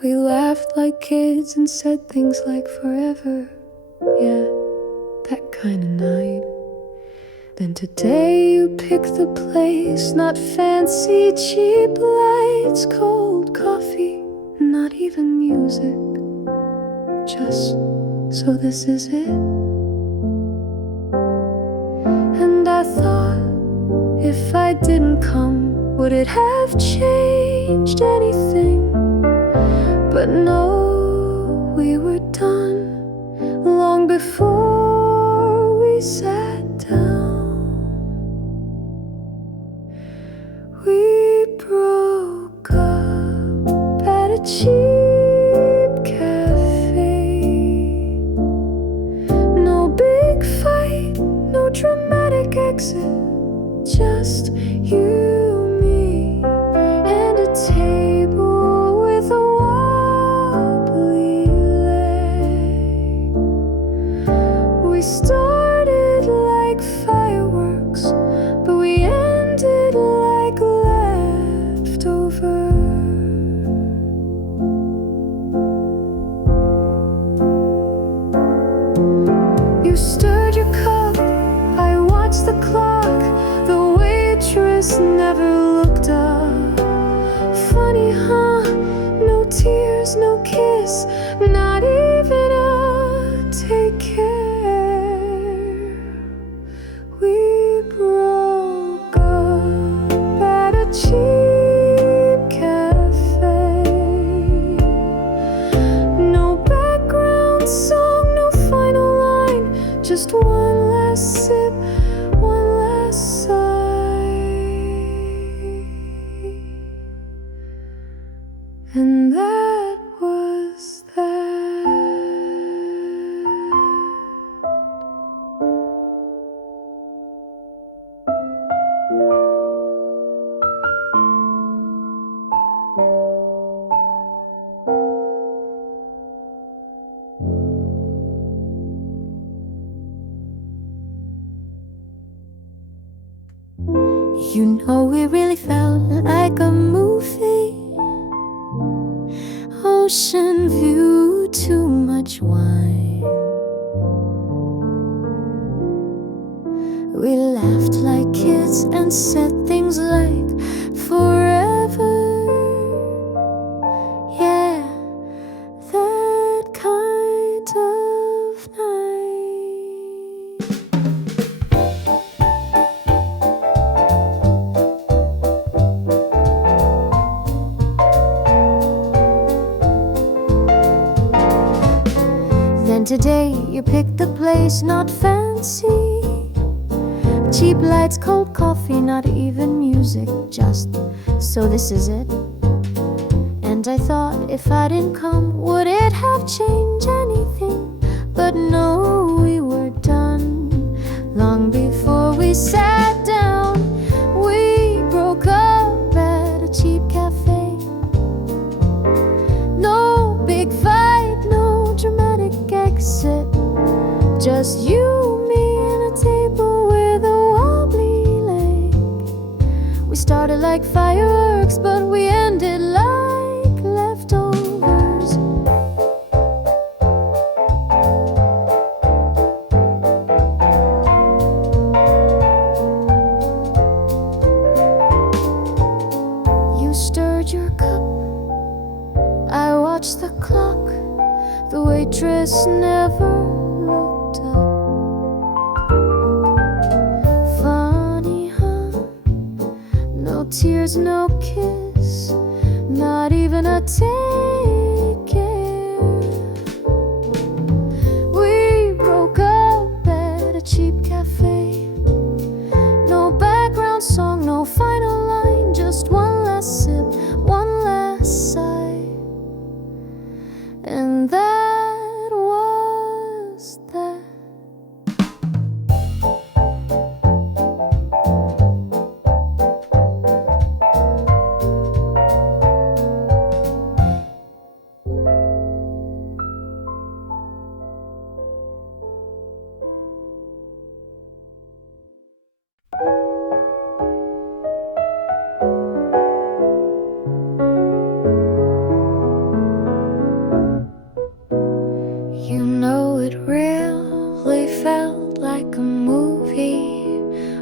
We laughed like kids and said things like forever. Yeah, that kind of night. Then today you picked the place, not fancy cheap lights, cold coffee, not even music, just so this is it. And I thought, if I didn't come, would it have changed anything? But no, we were done long before we sat down. We broke up at a cheap cafe. No big fight, no dramatic exit, just you, me, and a table with a wobbly leg. We started like fireworks, but we ended like leftovers. You stirred your cup, I watched the clock. The waitress never looked up. Funny, huh? No tears, no kiss, not even a take care. We broke up at a cheap cafe. No background song, no final line, just one last sip, one last sigh. And that was that. You know, it really felt like a movie. Ocean view, too much wine. We laughed like kids and said things like forever. Yeah, that kind of night. Then today you picked the place, not fancy cheap lights, cold coffee, not even music, just so this is it. And I thought, if I didn't come, would it have changed anything? But no, we were done long before we sat down. We broke up at a cheap cafe. No big fight, no dramatic exit, just you, me, and a table with a wobbly leg. We started like fireworks, but we ended like leftovers. You stirred your cup, I watched the clock. The waitress never looked up. Funny, huh? No tears, no kiss, not even a take care. We broke up at a cheap cafe. No background song, no final line, just one last sip, one last sigh. And that was that.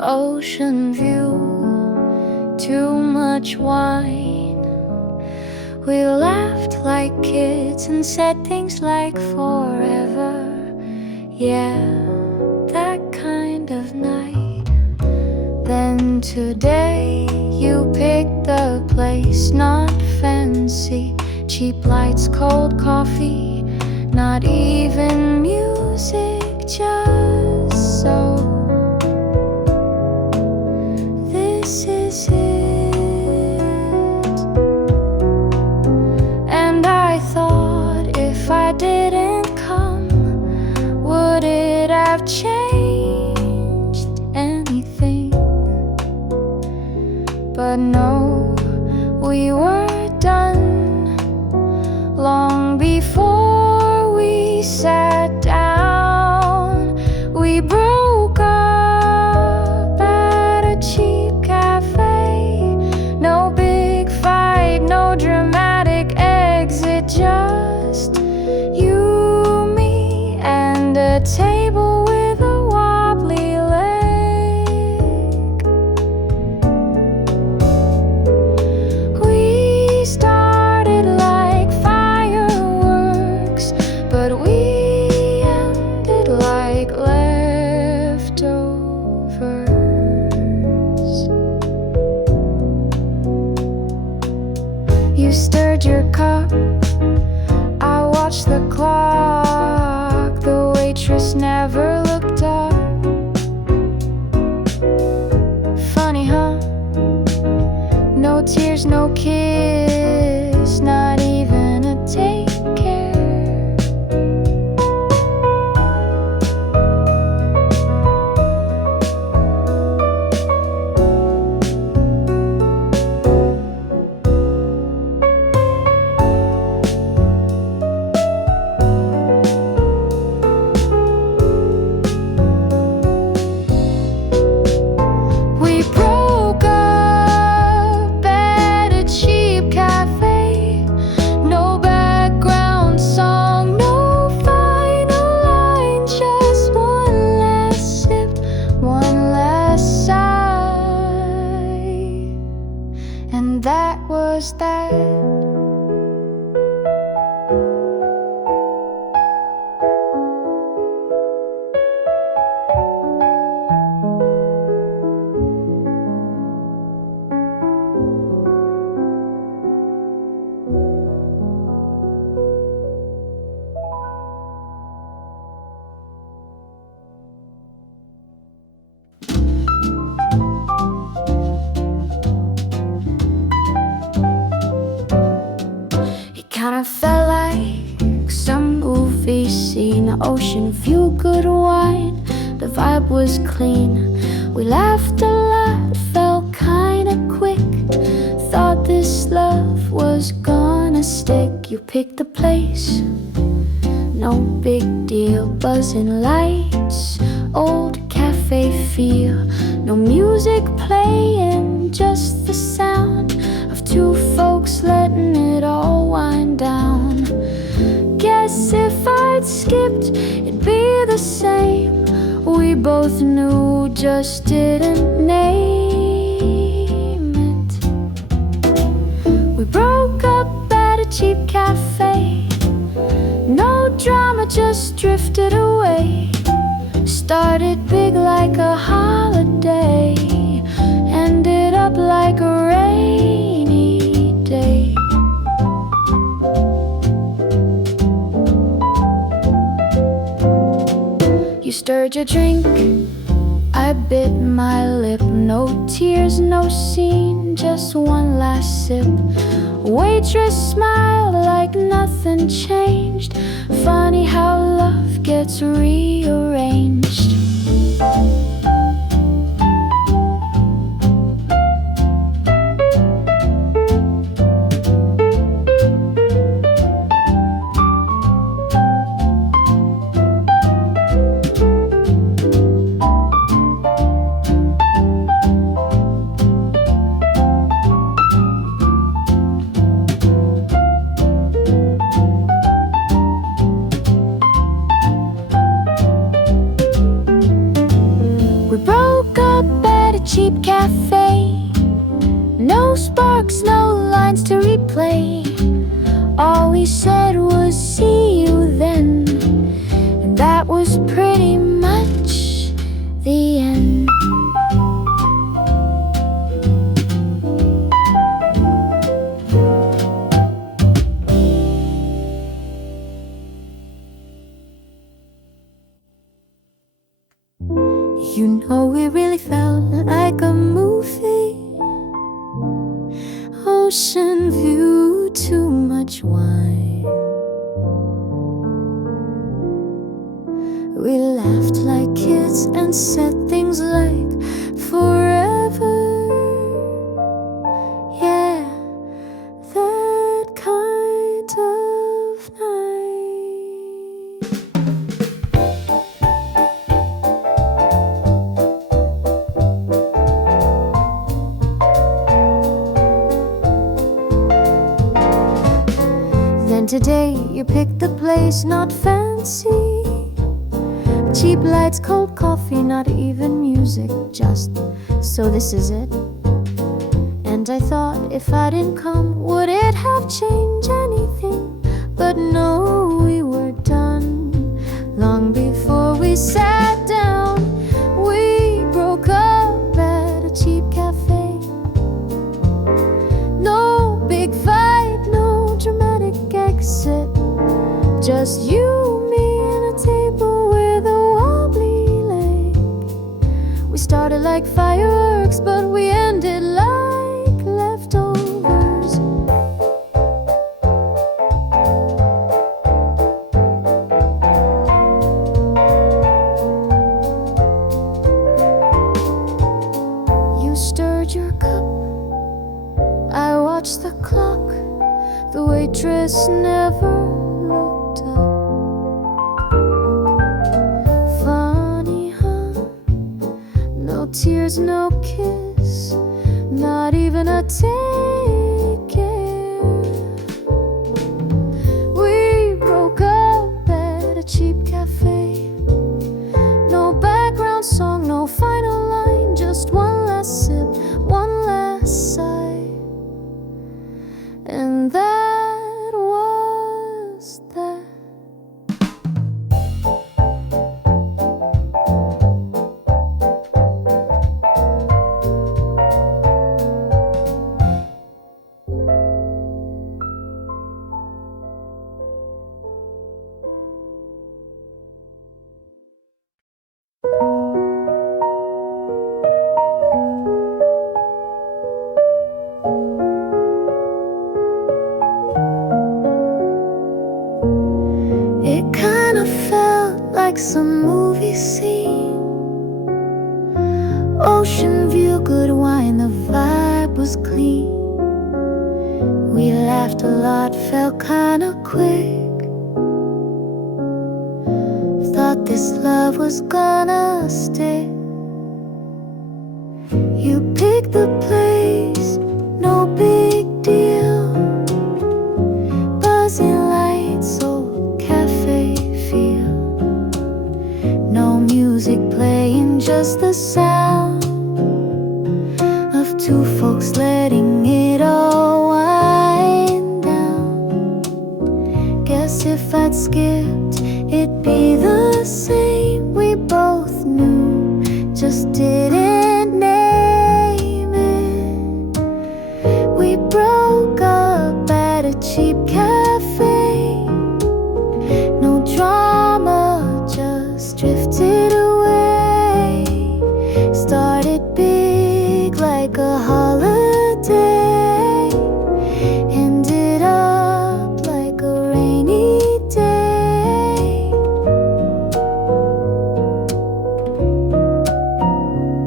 ocean view, too much wine. We laughed like kids and said things like forever. Yeah, that kind of night. Then today you picked the place, not fancy, cheap lights, cold coffee, not even music, just so. This is it. And I thought, if I didn't come, would it have changed anything? But no, we were done long before we sat down. We broke up at a cheap cafe. No big fight, no dramatic exit, just you, me, and a table with a wobbly leg. We started like fireworks, but we ended like leftovers. You stirred your cup, I watched the clock. The waitress never looked up. Funny, huh? No tears, no kiss, not even a take care. We broke up at a cheap cafe. No background song, no final line, just one last sip, one last sigh. And that was that. It kinda felt like some movie scene, an ocean view, good wine, the vibe was clean. We laughed a lot, felt kinda quick, thought this love was gonna stick. You picked the place, no big deal, buzzing lights, old cafe feel. No music playing, just the sound of two folks letting it all wind down. Guess if I'd skipped, it'd be the same. We both knew, just didn't name it. We broke up at a cheap cafe. No drama, just drifted away. Started big like a holiday, ended up like a rainy day. You stirred your drink, I bit my lip. No tears, no scene, just one last sip. Waitress smiled like nothing changed. Funny how love gets rearranged. We broke up a cheap cafe. No sparks, no lines to replay. All we said was see you then, and that was pretty much the end. You know, it really felt like a movie. Ocean view, too much wine. We laughed like kids and said things like forever. Yeah, that kind of night. Then today you picked a place not fancy. Cheap lights, cold coffee, not even music, just so this is it. And I thought if I didn't come, would it have changed anything? But no, we were done long before we sat down. We broke up at a cheap cafe. No big fight, no dramatic exit, just you, me, and a table with a wobbly leg. We started like fireworks, but we ended like leftovers. You stirred your cup, I watched the clock. The waitress never looked up. Funny, huh? No tears, no kiss, not even a take care. We broke up at a cheap cafe. No background song, no final line, just one last sip, one last sigh. And that was that. It kind of felt like some movie scene. Ocean view, good wine, the vibe was clean. We laughed a lot, felt kind of quick. Thought this love was gonna stick. You picked the place, no big deal. Buzzing lights, old cafe feel. No music playing, just the sound of two folks letting it all wind down. Guess if I'd skipped, it'd be the same. We both knew, just didn't name it. We broke up at a cheap cafe. No drama, just drifted away. Started big like a holiday, ended up like a rainy day.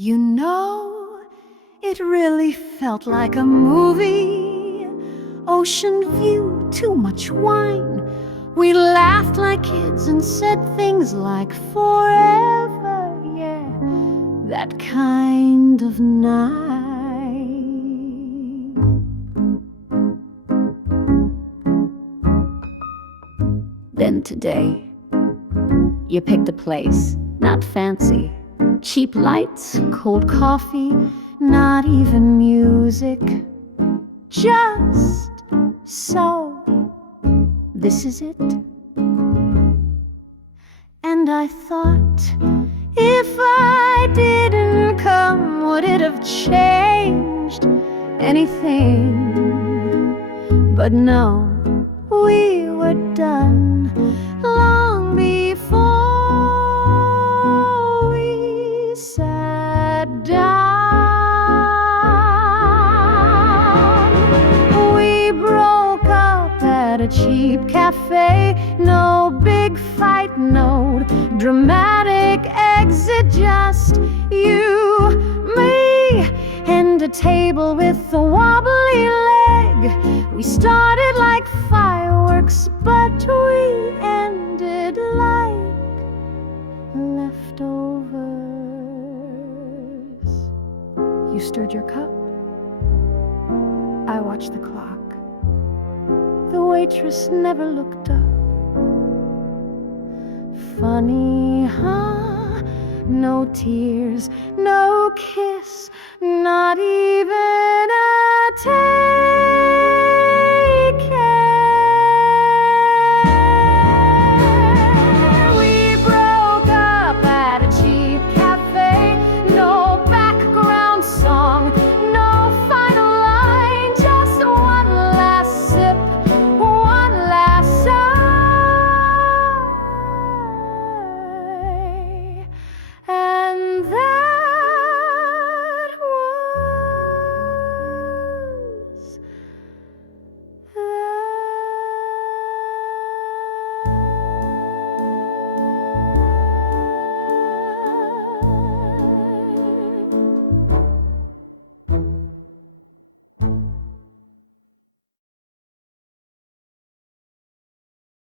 You know, it really felt like a movie. Ocean view, too much wine. We laughed like kids and said things like forever, yeah, that kind of night. Then today, you picked a place, not fancy. Cheap lights, cold coffee, not even music. Just so, this is it. And I thought, if I didn't come, would it have changed anything? But no, we were done long before we sat down. We broke up at a cheap cafe. No big fight, no dramatic exit, just you, me, and a table with a wobbly leg. We started like fireworks, but we ended like leftovers. You stirred your cup. I watched the clock. The waitress never looked up. Funny, huh? No tears, no kiss, not even a tear.